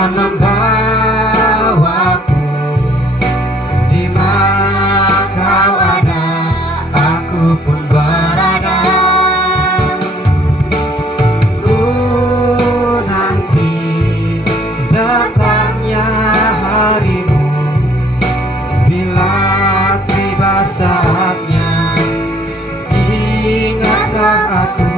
kan membawaku di mana kau ada, aku pun berada. Ku nanti datangnya harimu, bila tiba saatnya, ingatlah aku.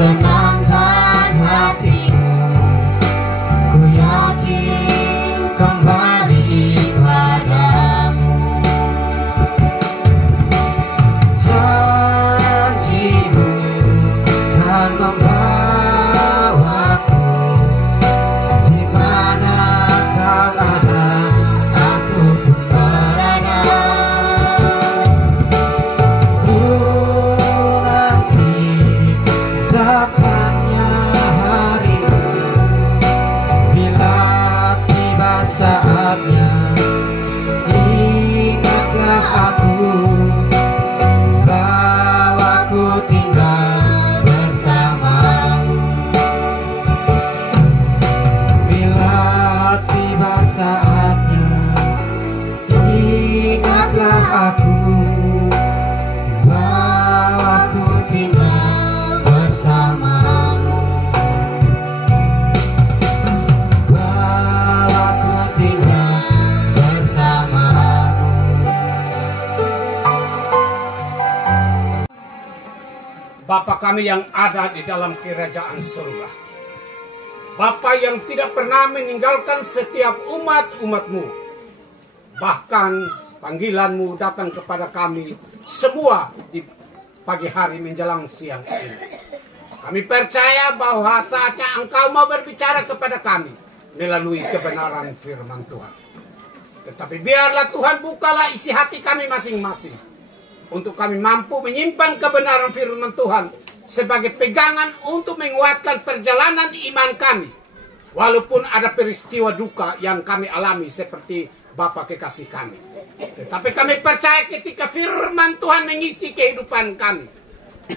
Senangkan hatimu, ku yakin kembali padamu. Janjimu kan membawaku di mana kau ada, aku pun berada. Ku nanti datangnya harimu, bila tiba saatnya, ingatlah aku, bawaku tinggal bersamamu. Bila tiba saatnya, ingatlah aku, bawaku tinggal bersamamu. Bawaku tinggal bersamamu. Bapa kami yang ada di dalam kerajaan surga, Bapa yang tidak pernah meninggalkan setiap umat-umat-Mu, bahkan panggilan-Mu datang kepada kami semua di pagi hari menjelang siang ini. Kami percaya bahwa saatnya Engkau mau berbicara kepada kami melalui kebenaran firman Tuhan. Tetapi biarlah Tuhan bukalah isi hati kami masing-masing, untuk kami mampu menyimpan kebenaran firman Tuhan sebagai pegangan untuk menguatkan perjalanan iman kami. Walaupun ada peristiwa duka yang kami alami seperti Bapa kekasih kami. Tetapi kami percaya ketika firman Tuhan mengisi kehidupan kami,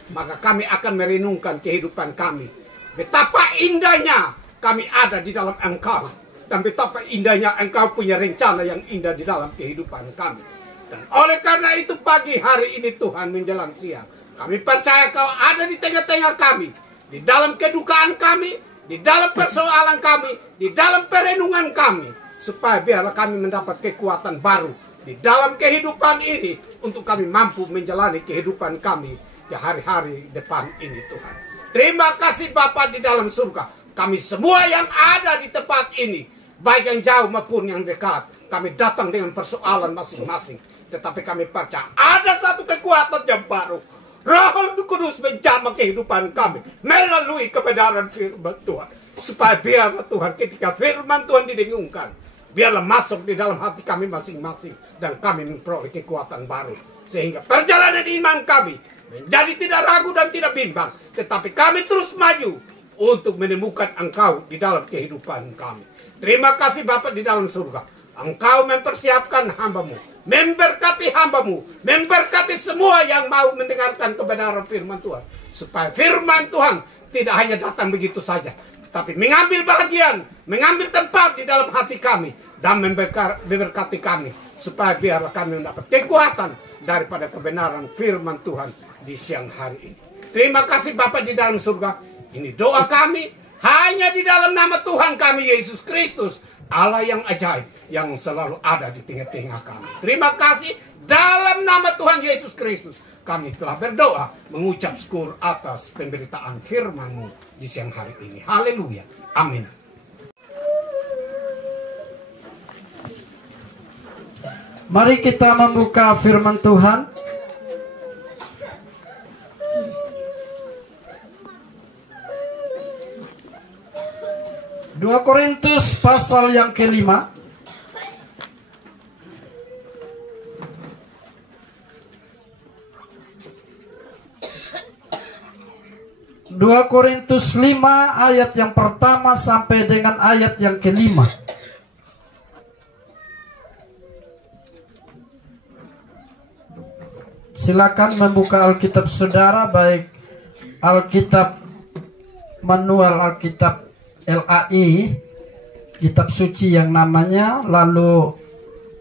maka kami akan merenungkan kehidupan kami. Betapa indahnya kami ada di dalam Engkau, dan betapa indahnya Engkau punya rencana yang indah di dalam kehidupan kami. Dan oleh karena itu pagi hari ini Tuhan menjelang siang, kami percaya Kau ada di tengah-tengah kami, di dalam kedukaan kami, di dalam persoalan kami, di dalam perenungan kami, supaya biarlah kami mendapat kekuatan baru di dalam kehidupan ini, untuk kami mampu menjalani kehidupan kami di hari-hari depan ini Tuhan. Terima kasih Bapa di dalam surga. Kami semua yang ada di tempat ini, baik yang jauh maupun yang dekat, kami datang dengan persoalan masing-masing. Tetapi kami percaya ada satu kekuatan yang baru. Roh Kudus menjamah kehidupan kami melalui kebenaran firman Tuhan. Supaya biarlah Tuhan ketika firman Tuhan didengungkan, biarlah masuk di dalam hati kami masing-masing, dan kami memperoleh kekuatan baru. Sehingga perjalanan iman kami menjadi tidak ragu dan tidak bimbang. Tetapi kami terus maju untuk menemukan Engkau di dalam kehidupan kami. Terima kasih Bapa di dalam surga. Engkau mempersiapkan hamba-Mu, memberkati hamba-Mu, memberkati semua yang mau mendengarkan kebenaran firman Tuhan. Supaya firman Tuhan tidak hanya datang begitu saja, tapi mengambil bagian, mengambil tempat di dalam hati kami, dan memberkati kami. Supaya biarlah kami mendapat kekuatan daripada kebenaran firman Tuhan di siang hari ini. Terima kasih Bapa di dalam surga. Ini doa kami hanya di dalam nama Tuhan kami Yesus Kristus, Allah yang ajaib, yang selalu ada di tengah-tengah kami. Terima kasih dalam nama Tuhan Yesus Kristus. Kami telah berdoa mengucap syukur atas pemberitaan firman-Mu di siang hari ini. Haleluya. Amin. Mari kita membuka firman Tuhan. 2 Korintus pasal yang ke-5. 2 Korintus 5 ayat yang pertama sampai dengan ayat yang kelima. Silakan membuka Alkitab saudara, baik Alkitab manual, Alkitab LAI, kitab suci yang namanya, lalu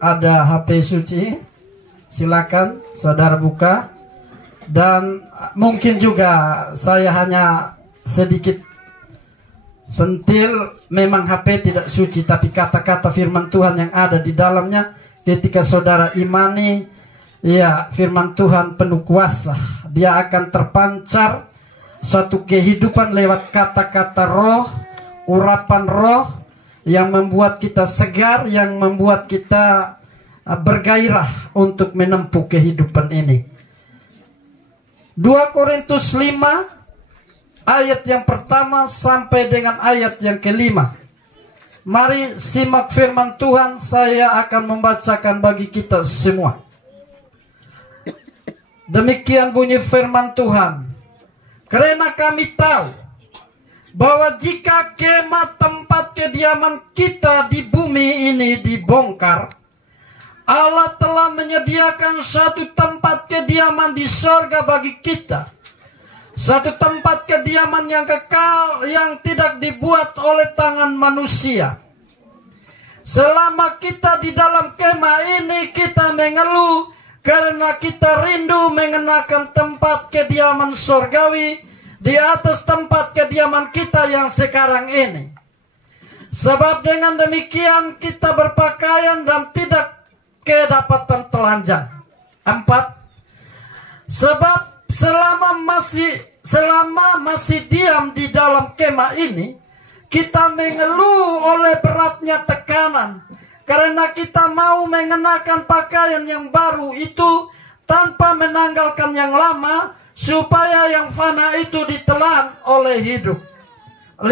ada HP suci. Silakan saudara buka. Dan mungkin juga saya hanya sedikit sentil, memang HP tidak suci, tapi kata-kata firman Tuhan yang ada di dalamnya ketika saudara imani, ya, firman Tuhan penuh kuasa. Dia akan terpancar suatu kehidupan lewat kata-kata roh, urapan roh yang membuat kita segar, yang membuat kita bergairah untuk menempuh kehidupan ini. 2 Korintus 5 ayat yang pertama sampai dengan ayat yang kelima. Mari simak firman Tuhan, saya akan membacakan bagi kita semua. Demikian bunyi firman Tuhan. Karena kami tahu bahwa jika kemah tempat kediaman kita di bumi ini dibongkar, Allah telah menyediakan suatu tempat kediaman di sorga bagi kita. Suatu tempat kediaman yang kekal, yang tidak dibuat oleh tangan manusia. Selama kita di dalam kemah ini, kita mengeluh karena kita rindu mengenakan tempat kediaman sorgawi di atas tempat kediaman kita yang sekarang ini. Sebab dengan demikian kita berpakaian dan tidak kedapatan telanjang. 4. Sebab selama masih diam di dalam kemah ini, kita mengeluh oleh beratnya tekanan, karena kita mau mengenakan pakaian yang baru itu tanpa menanggalkan yang lama, supaya yang fana itu ditelan oleh hidup. 5.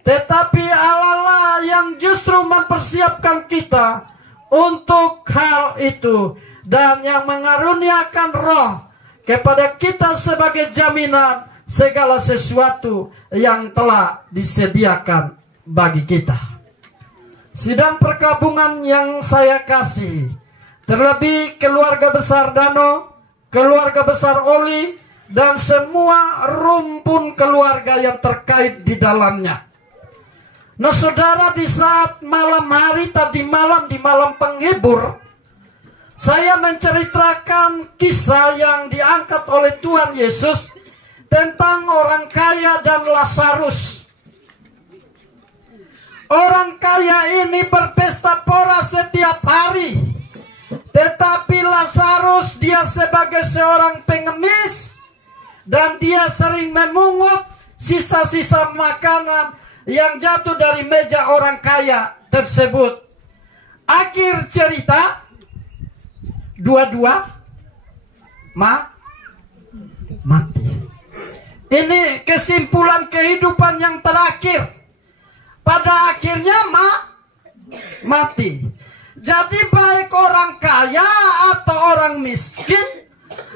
Tetapi Allah lah yang justru mempersiapkan kita untuk hal itu, dan yang mengaruniakan roh kepada kita sebagai jaminan segala sesuatu yang telah disediakan bagi kita. Sidang perkabungan yang saya kasih, terlebih keluarga besar Dano, keluarga besar Oli, dan semua rumpun keluarga yang terkait di dalamnya. Nah saudara, di saat malam hari tadi malam, di malam penghibur, saya menceritakan kisah yang diangkat oleh Tuhan Yesus tentang orang kaya dan Lazarus. Orang kaya ini berpesta pora setiap hari, tetapi Lazarus dia sebagai seorang pengemis, dan dia sering memungut sisa-sisa makanan yang jatuh dari meja orang kaya tersebut. Akhir cerita, dua-dua mati. Ini kesimpulan kehidupan yang terakhir. Pada akhirnya mati. Jadi baik orang kaya atau orang miskin,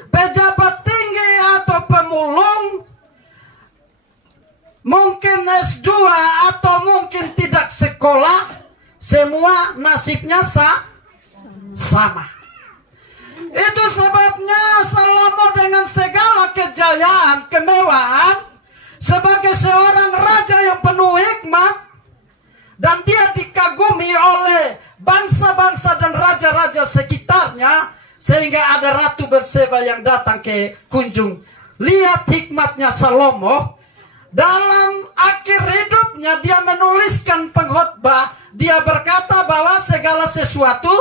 pejabat tinggi atau pemulung, mungkin S2 atau mungkin tidak sekolah, semua nasibnya sama. Itu sebabnya Salomo dengan segala kejayaan, kemewahan, sebagai seorang raja yang penuh hikmat, dan dia dikagumi oleh bangsa-bangsa dan raja-raja sekitarnya, sehingga ada Ratu Berseba yang datang ke kunjung. Lihat hikmatnya Salomo. Dalam akhir hidupnya dia menuliskan pengkhotbah. Dia berkata bahwa segala sesuatu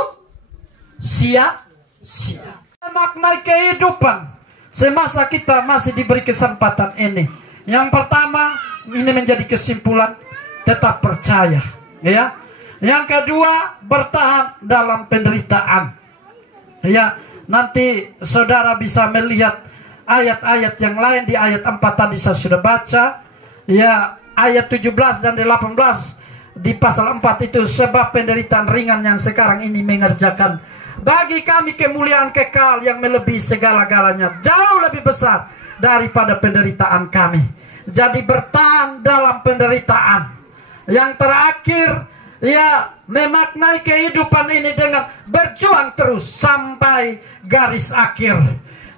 sia-sia. Makna kehidupan semasa kita masih diberi kesempatan ini. Yang pertama, ini menjadi kesimpulan, tetap percaya, ya. Yang kedua, bertahan dalam penderitaan. Ya, nanti saudara bisa melihat ayat-ayat yang lain. Di ayat 4 tadi saya sudah baca, ya, ayat 17 dan 18 di pasal 4 itu, sebab penderitaan ringan yang sekarang ini mengerjakan bagi kami kemuliaan kekal yang melebihi segala-galanya, jauh lebih besar daripada penderitaan kami. Jadi bertahan dalam penderitaan. Yang terakhir, ya, memaknai kehidupan ini dengan berjuang terus sampai garis akhir.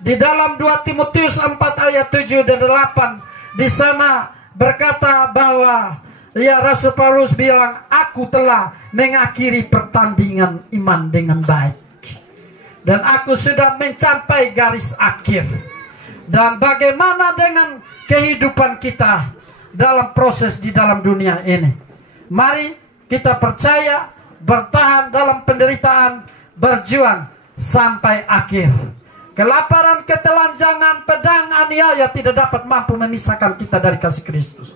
Di dalam 2 Timotius 4 ayat 7 dan 8, di sana berkata bahwa, ya, Rasul Paulus bilang, aku telah mengakhiri pertandingan iman dengan baik. Dan aku sudah mencapai garis akhir. Dan bagaimana dengan kehidupan kita dalam proses di dalam dunia ini? Mari kita percaya, bertahan dalam penderitaan, berjuang sampai akhir. Kelaparan, ketelanjangan, pedang, aniaya tidak dapat mampu memisahkan kita dari kasih Kristus.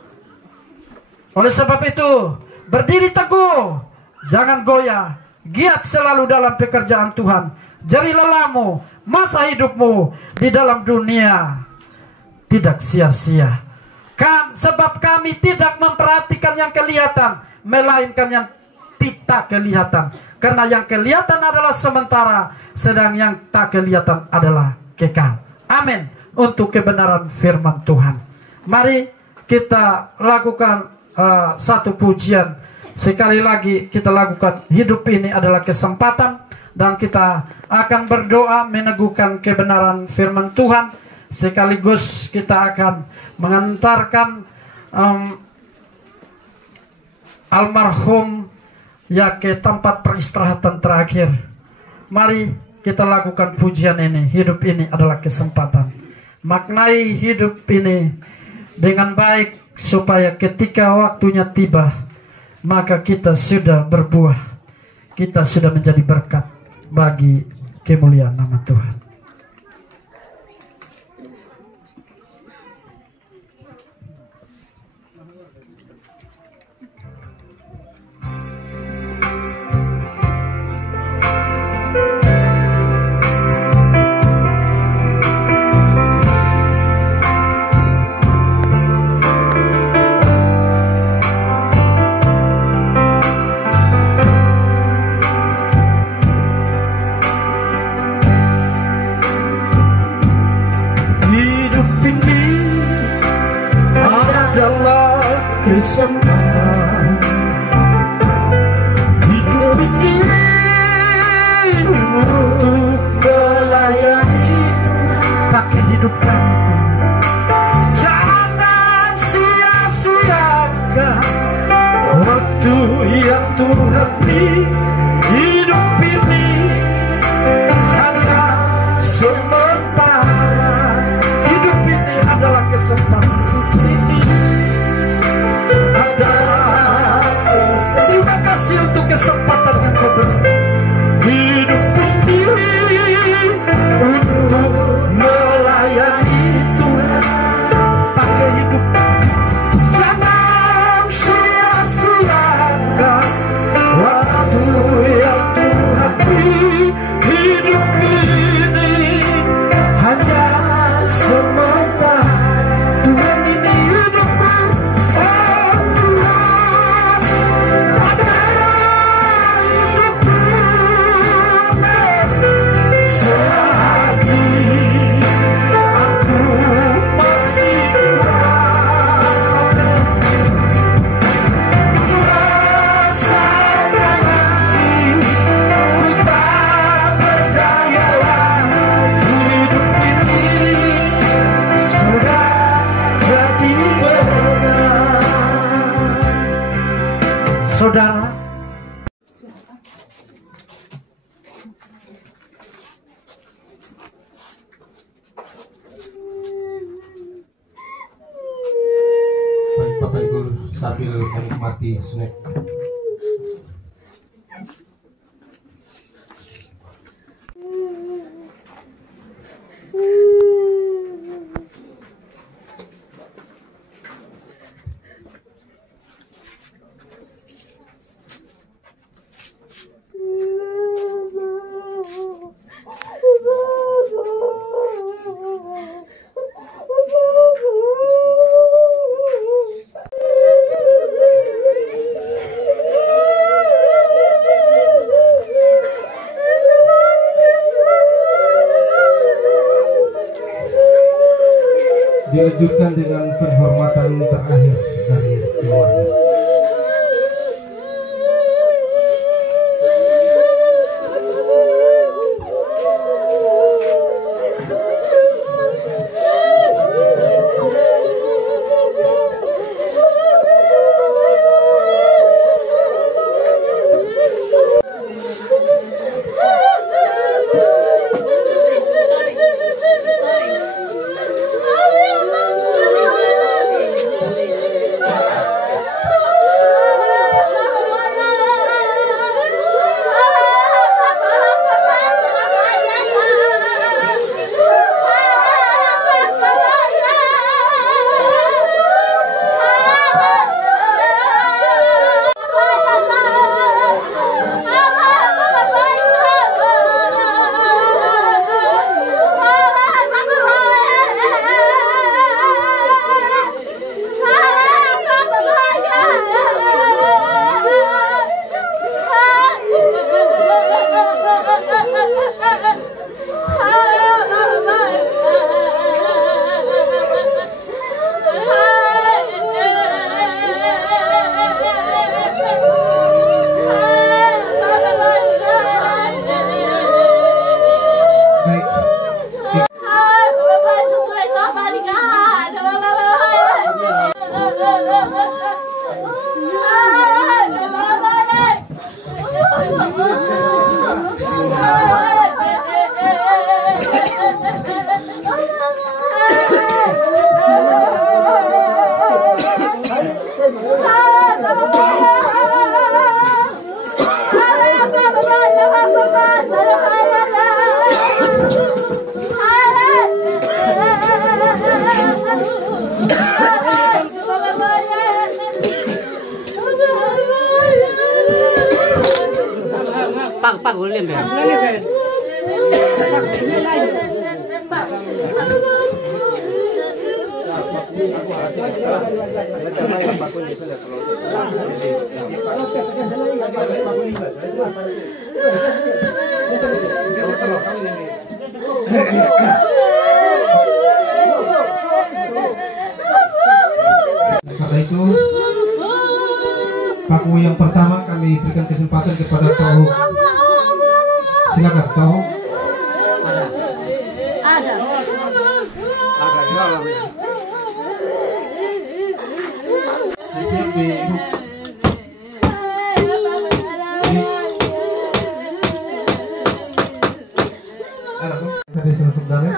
Oleh sebab itu, berdiri teguh, jangan goyah, giat selalu dalam pekerjaan Tuhan. Jeri lelahmu, masa hidupmu di dalam dunia tidak sia-sia. Sebab kami tidak memperhatikan yang kelihatan, melainkan yang tidak kelihatan. Karena yang kelihatan adalah sementara, sedang yang tak kelihatan adalah kekal. Amin. Untuk kebenaran firman Tuhan. Mari kita lakukan satu pujian. Sekali lagi kita lakukan, hidup ini adalah kesempatan. Dan kita akan berdoa meneguhkan kebenaran firman Tuhan. Sekaligus kita akan mengantarkan almarhum ya ke tempat peristirahatan terakhir. Mari kita lakukan pujian ini. Hidup ini adalah kesempatan. Maknai hidup ini dengan baik, supaya ketika waktunya tiba, maka kita sudah berbuah, kita sudah menjadi berkat bagi kemuliaan nama Tuhan. Kesempatan hidup ini untuk melayani, pakai hidup kamu. Jangan sia-siakan waktu yang Tuhan beri. Hidup ini hanya sementara. Hidup ini adalah kesempatan. Terima kasih untuk kesempatan yang kau beri. Hidup ini untuk melayani Tuhan, pakai hidup. Jangan sia-siakan waktu yang Tuhan beri. Hidup ini hanya sementara. Tuhan ini hidupku. Saudara, baik Bapak Ibu sambil menikmati snack. dilanjutkan dengan penghormatan terakhir dari keluarga. Pag ulim ya. Karena itu paku yang pertama kami berikan kesempatan kepada Tohu. Silakan Tohu. Ada. Siap di ibu. Tadi saudara.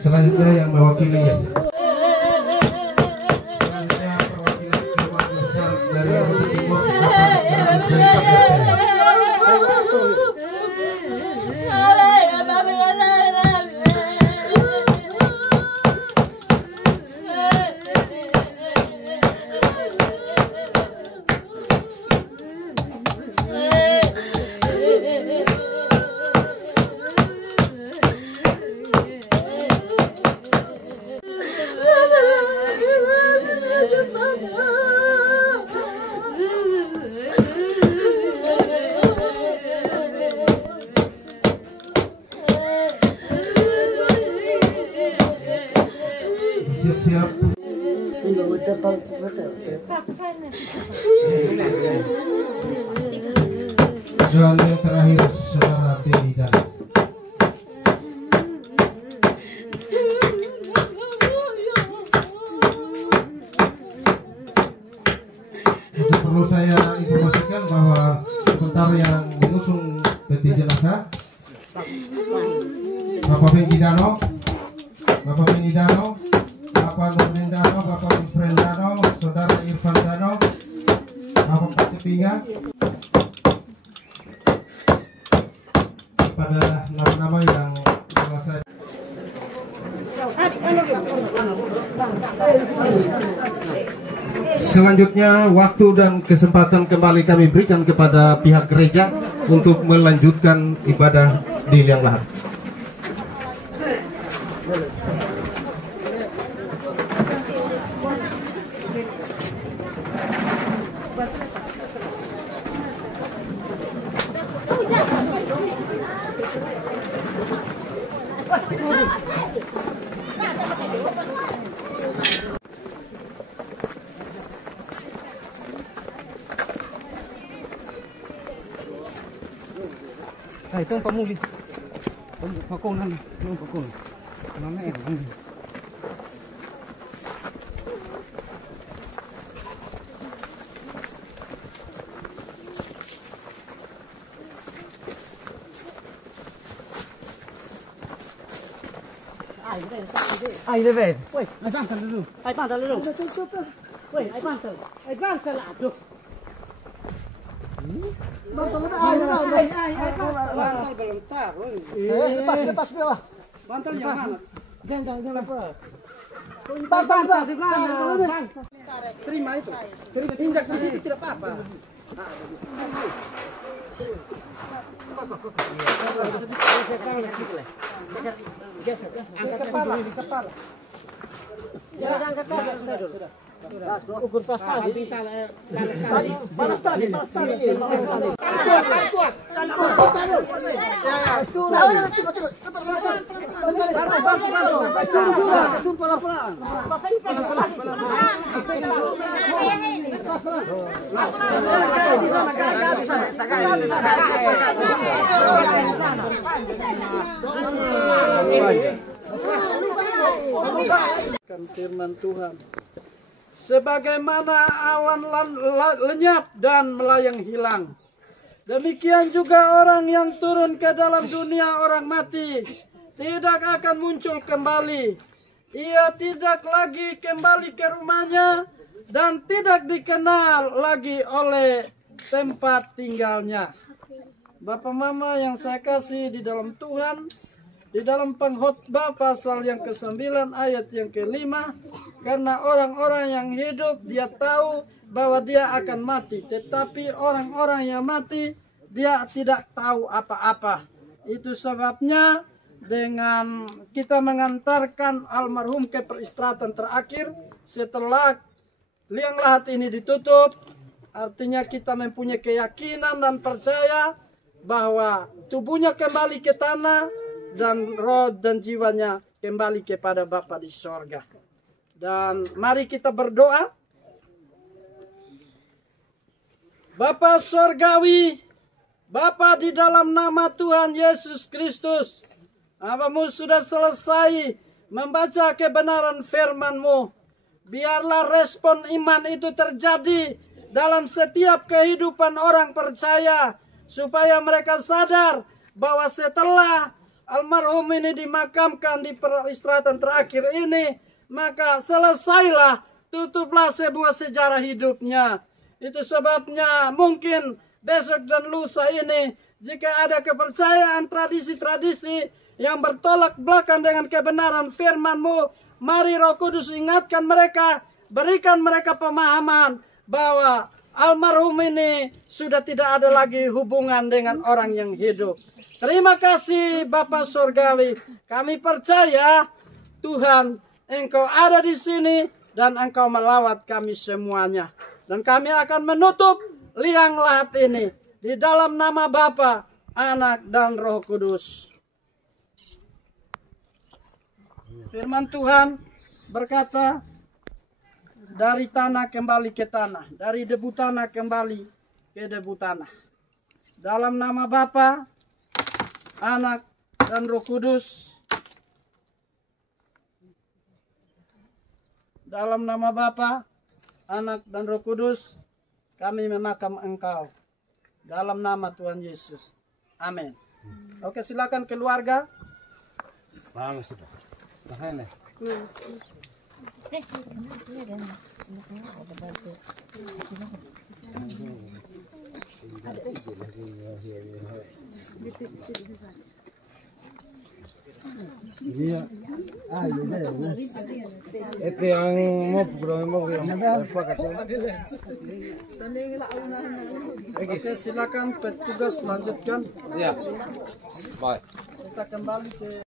Selanjutnya yang mewakili selanjutnya perwakilan keluarga besar dari Jawa Timur Bapak siap-siap. Dan yang terakhir saudara Benny Dan. Itu perlu saya informasikan bahwa sebentar yang mengusung peti jenazah Bapak Benny Dano, Bapak Nurdin Dano, Bapak Isprendano, Saudara Irfan Dano, Bapak Kacipinga, pada nama-nama yang telah saya. Selanjutnya waktu dan kesempatan kembali kami berikan kepada pihak gereja untuk melanjutkan ibadah di liang lahat. Itu pamuli. Pakunan, pakun. Mana ini? Ai level. Woi, advance dulu. Advance dulu. Woi, advance lah tu. Bantal belum taruh. Lepas bawah. Bantal yang mana? Jangan apa. Bantal di mana? Terima itu. Injak di situ tidak apa-apa. Kepala. Ya, angkat sudah. Ukur pas tali. Balas tali. Kuat. Firman Tuhan. Sebagaimana awan lenyap dan melayang hilang, demikian juga orang yang turun ke dalam dunia orang mati tidak akan muncul kembali. Ia tidak lagi kembali ke rumahnya dan tidak dikenal lagi oleh tempat tinggalnya. Bapak Mama yang saya kasih di dalam Tuhan, di dalam Pengkhotbah pasal yang ke-9 ayat yang ke-5, karena orang-orang yang hidup dia tahu bahwa dia akan mati, tetapi orang-orang yang mati dia tidak tahu apa-apa. Itu sebabnya dengan kita mengantarkan almarhum ke peristirahatan terakhir setelah liang lahat ini ditutup, artinya kita mempunyai keyakinan dan percaya bahwa tubuhnya kembali ke tanah dan roh dan jiwanya kembali kepada Bapa di sorga. Dan mari kita berdoa. Bapa sorgawi, Bapa di dalam nama Tuhan Yesus Kristus, Hamba-Mu sudah selesai membaca kebenaran firman-Mu. Biarlah respon iman itu terjadi dalam setiap kehidupan orang percaya, supaya mereka sadar bahwa setelah almarhum ini dimakamkan di peristirahatan terakhir ini, maka selesailah, tutuplah sebuah sejarah hidupnya. Itu sebabnya mungkin besok dan lusa ini, jika ada kepercayaan tradisi-tradisi yang bertolak belakang dengan kebenaran firman-Mu, mari Roh Kudus ingatkan mereka, berikan mereka pemahaman bahwa almarhum ini sudah tidak ada lagi hubungan dengan orang yang hidup. Terima kasih Bapa Surgawi, kami percaya Tuhan Engkau ada di sini dan Engkau melawat kami semuanya. Dan kami akan menutup liang lahat ini di dalam nama Bapa, Anak dan Roh Kudus. Firman Tuhan berkata, dari tanah kembali ke tanah, dari debu tanah kembali ke debu tanah. Dalam nama Bapa, Anak dan Roh Kudus. Dalam nama Bapa, Anak dan Roh Kudus, kami memakam Engkau. Dalam nama Tuhan Yesus. Amin. Oke, silakan keluarga. Sudah. Iya. Itu yang mau Oke, silakan petugas lanjutkan. Ya. Baik. Kita kembali ke